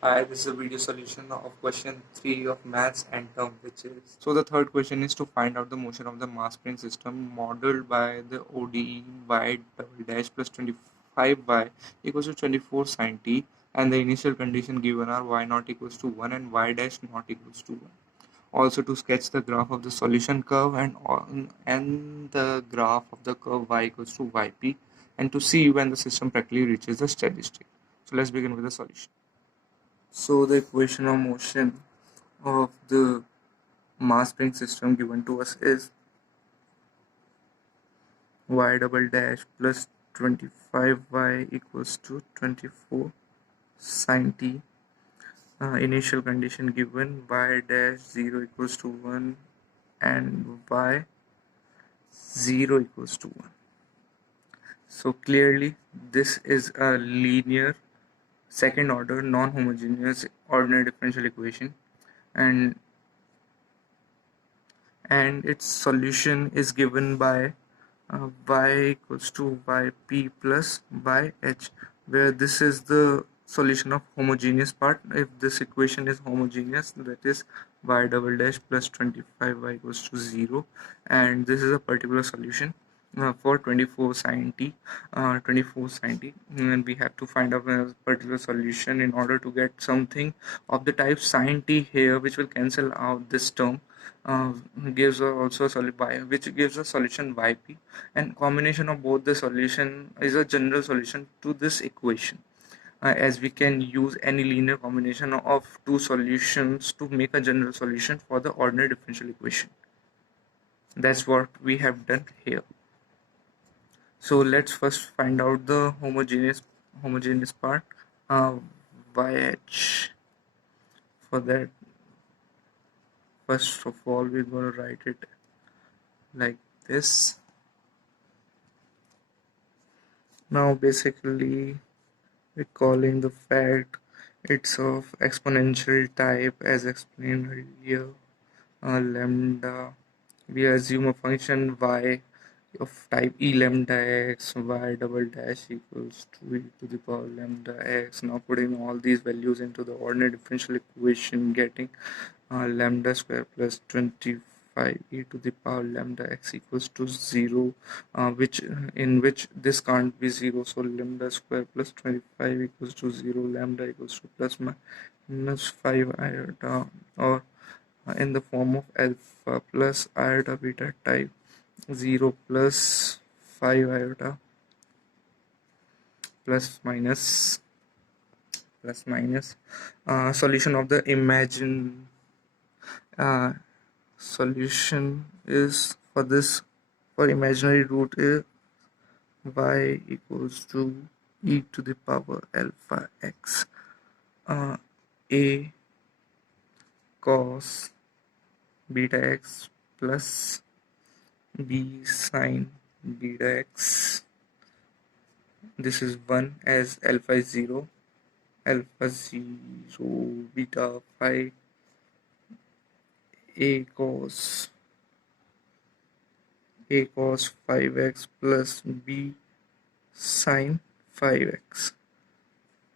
Hi, this is a video solution of question 3 of maths and term, which is so the third question is to find out the motion of the mass spring system modeled by the ODE y double dash plus 25y equals to 24 sine t, and the initial condition given are y not equals to 1 and y dash not equals to 1. Also to sketch the graph of the solution curve and the graph of the curve y equals to yp, and to see when the system practically reaches the steady state. So let's begin with the solution. So the equation of motion of the mass spring system given to us is y double dash plus 25y equals to 24 sine t. Initial condition given y dash 0 equals to 1 and y 0 equals to 1. So clearly this is a linear second order non-homogeneous ordinary differential equation, and its solution is given by y equals to yp plus yh, where this is the solution of homogeneous part. If this equation is homogeneous, that is y double dash plus 25y equals to 0, and this is a particular solution for 24 sine t, and we have to find out a particular solution in order to get something of the type sine t here, which will cancel out this term. uh, Gives also a solid y, which gives a solution yp, and combination of both the solution is a general solution to this equation, as we can use any linear combination of two solutions to make a general solution for the ordinary differential equation. That's what we have done here. So let's first find out the homogeneous part, yh. For that, first of all, we're going to write it like this. Now basically recalling the fact it's of exponential type as explained earlier. Lambda, we assume a function y of type e lambda x, y double dash equals to e to the power lambda x. Now putting all these values into the ordinary differential equation, getting lambda square plus 25 e to the power lambda x equals to 0, which in which this can't be 0, so lambda square plus 25 equals to 0, lambda equals to plus minus 5 iota, or in the form of alpha plus iota beta type 0 plus 5 iota plus minus solution of the solution is for this, for imaginary root is y equals to e to the power alpha x, a cos beta x plus b sine beta x. This is 1 as alpha is 0, beta 5, a cos 5x plus b sine 5x.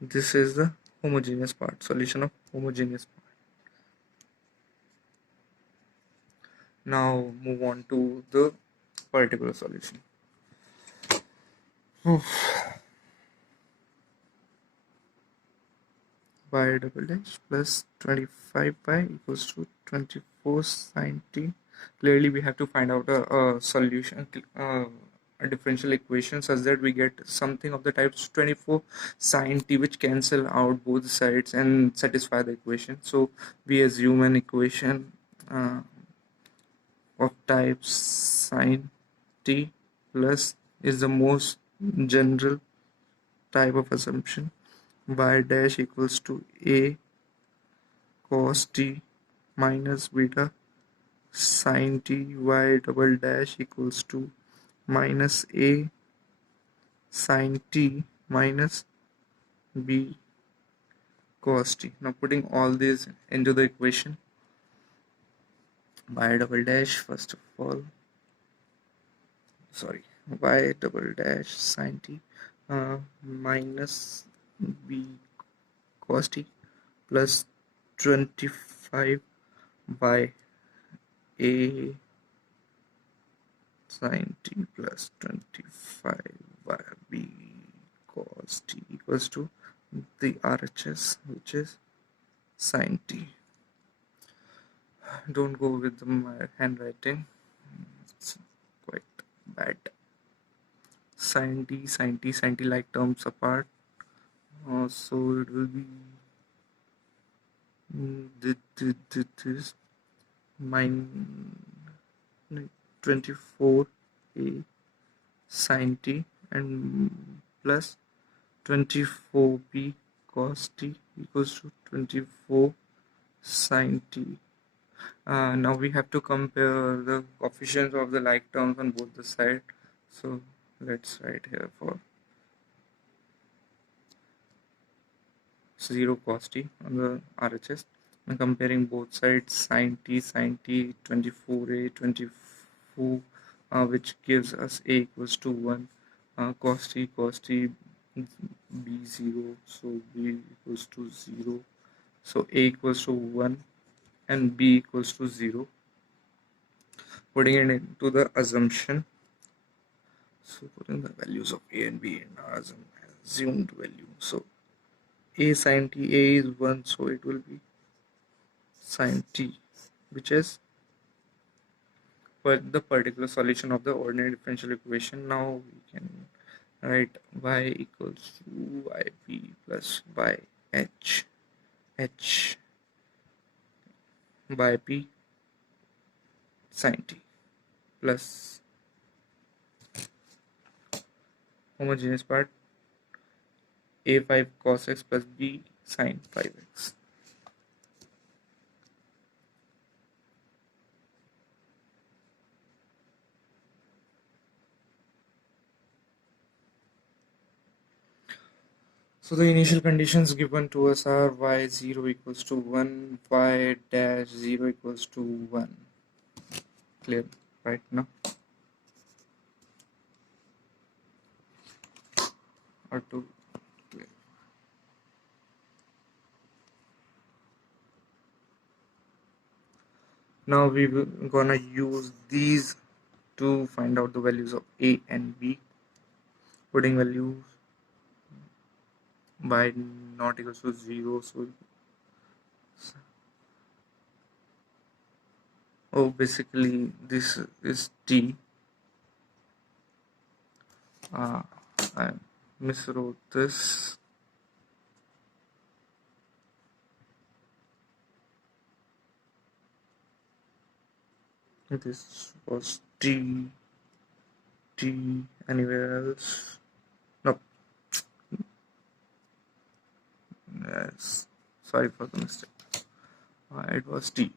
This is the homogeneous part, solution of homogeneous part. Now move on to the particular solution. Y double dash plus 25y equals to 24 sine t. Clearly we have to find out a solution, a differential equation such that we get something of the type 24 sine t, which cancel out both sides and satisfy the equation. So we assume an equation of type sine t plus is the most general type of assumption. Y dash equals to a cos t minus beta sine t, y double dash equals to minus a sine t minus b cos t. Now putting all these into the equation, y double dash first of all, y double dash sine t minus b cos t plus 25 by a sin t plus 25 by b cos t equals to the RHS, which is sin t. Don't go with my handwriting, it's quite bad. Sin t, sin t like terms apart. So it will be this minus 24a sin t and plus 24b cos t equals to 24 sin t. Now we have to compare the coefficients of the like terms on both the sides. So let's write here for 0 cos t on the RHS. And comparing both sides, sin t 24a 24, which gives us a equals to 1, cos t b 0, so b equals to 0, so a equals to 1 and b equals to 0. Putting it into the assumption, so putting the values of a and b in our assumed value. So a sin t, a is 1, so it will be sin t, which is for the particular solution of the ordinary differential equation. Now we can write y equals to yp plus h by p sin t plus homogeneous part a5 cos x plus b sin 5x. So the initial conditions given to us are y0 equals to 1, y dash 0 equals to 1. Clear right now? Or to clear? Now we will gonna use these to find out the values of a and b. Putting values by not equals to 0, so basically this is t. I miswrote this. This was t anywhere else. No. Yes, sorry for the mistake. It was t.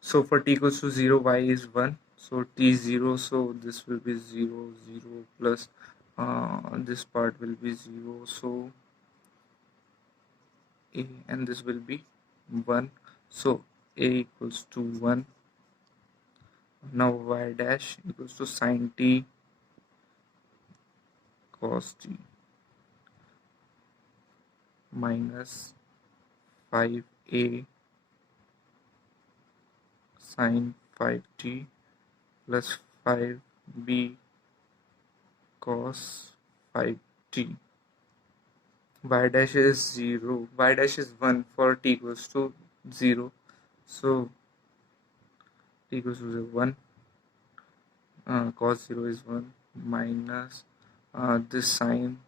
So for t equals to 0, y is 1, so t is 0, so this will be 0 0 plus this part will be 0, so a, and this will be 1, so a equals to 1. Now y dash equals to sin t cos t minus 5a sin 5t plus 5b cos 5t. Y dash is 0, y dash is 1 for t equals to 0, so t equals to 0, 1, cos 0 is 1 minus this sine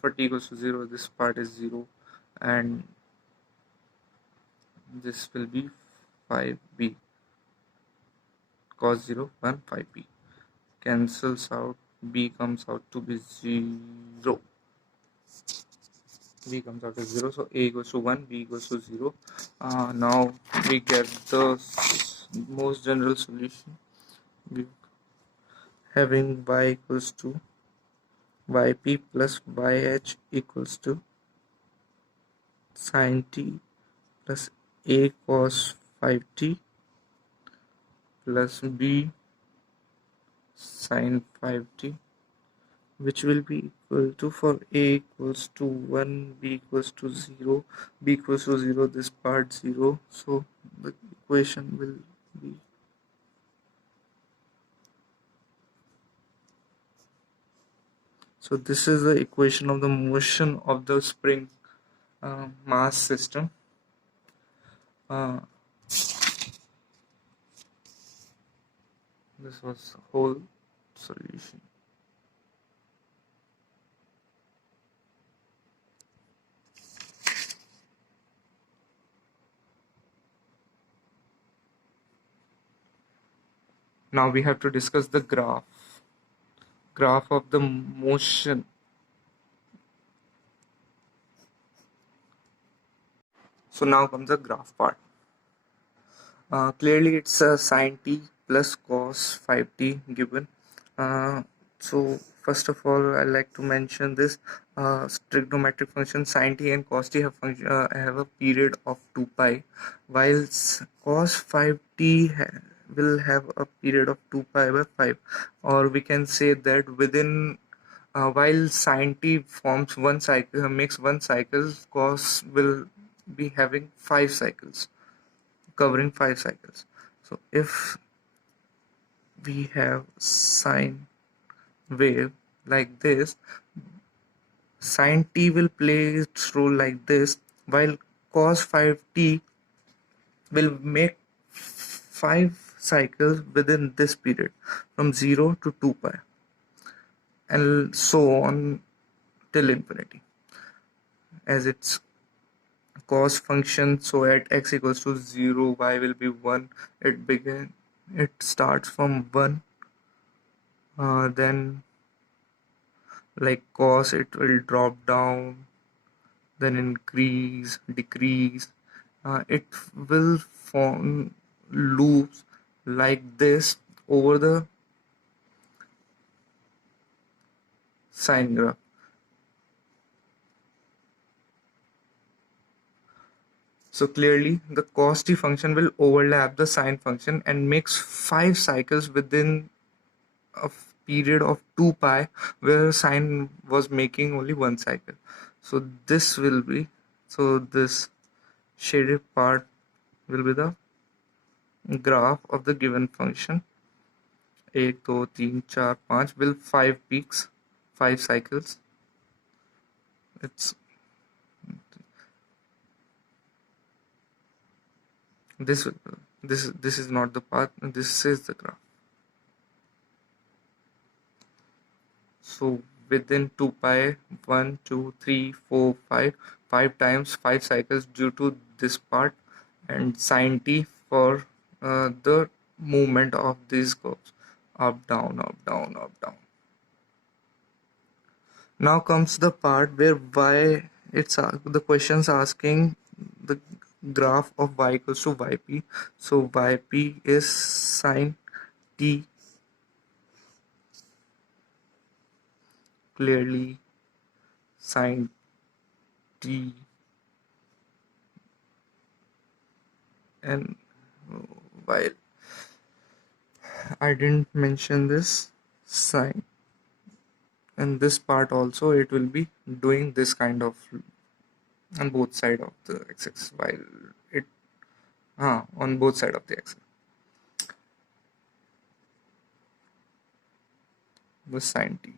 for t equals to 0, this part is 0, and this will be 5b cos 0 1 5b cancels out, b comes out to be 0, b comes out as 0, so a equals to 1, b equals to 0. Now we get the most general solution, we having y equals to yp plus yh equals to sin t plus a cos 5t plus b sin 5t which will be equal to, for a equals to 1, b equals to 0, b equals to 0, this part 0, so the equation will be, so this is the equation of the motion of the spring mass system. uh, this was whole solution. Now we have to discuss the graph of the motion. So now comes the graph part. Clearly it's sine t plus cos 5t given. Uh, so first of all, I like to mention this trigonometric function sine t and cos t have a period of 2 pi, while cos 5t will have a period of 2 pi by 5, or we can say that within while sine t forms one cycle, makes one cycle, cos will be having 5 cycles, covering 5 cycles. So if we have sine wave like this, sine t will play its role like this, while cos 5t will make 5 cycles within this period from 0 to 2 pi, and so on till infinity, as it's cos function. So at x equals to 0, y will be 1. It starts from 1, then like cos it will drop down, then increase, decrease. It will form loops like this over the sine graph. So clearly the cos t function will overlap the sine function and makes 5 cycles within a period of 2 pi, where sine was making only 1 cycle. So this will be, so this shaded part will be the graph of the given function. 1 2 3 4 5 will 5 peaks, 5 cycles. It's this this is not the path, this is the graph. So within 2 pi, 1 2 3 4 5, 5 times 5 cycles due to this part, and sine t for the movement of these curves, up down up down up down. Now comes the part where y, it's the question's asking the graph of y equals to yp. So yp is sine t, clearly sine t, and while I didn't mention this sine, and this part also it will be doing this kind of on both side of the axis, while it on both side of the axis, the sine t.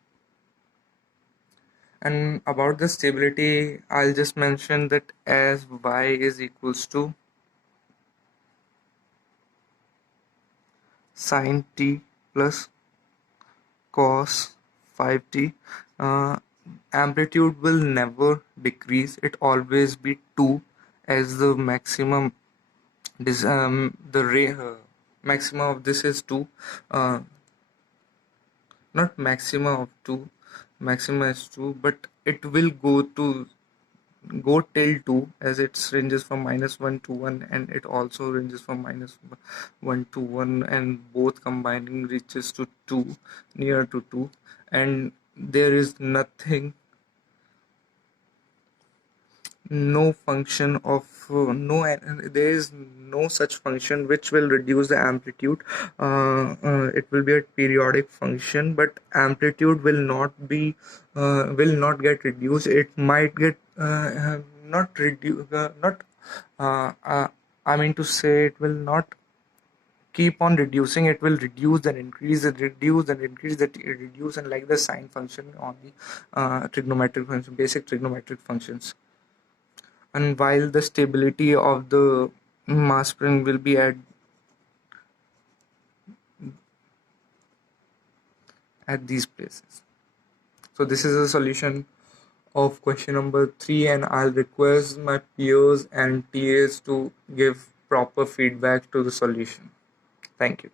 And about the stability, I'll just mention that as y is equals to sine t plus cos 5t, uh, amplitude will never decrease, it always be 2, as the maximum this maximum of this is 2, uh, not maximum of 2, maximum is 2, but it will go till 2, as it ranges from -1 to 1, and it also ranges from -1 to 1, and both combining reaches to 2, near to 2, and there is no function of there is no such function which will reduce the amplitude. It will be a periodic function, but amplitude will not get reduced. It might get not reduce not I mean to say, it will not keep on reducing. It will reduce and increase and reduce and increase that reduce, and like the sine function on the trigonometric function, basic trigonometric functions. And while the stability of the mass spring will be at these places. So this is a solution of question number 3, and I'll request my peers and TAs to give proper feedback to the solution. Thank you.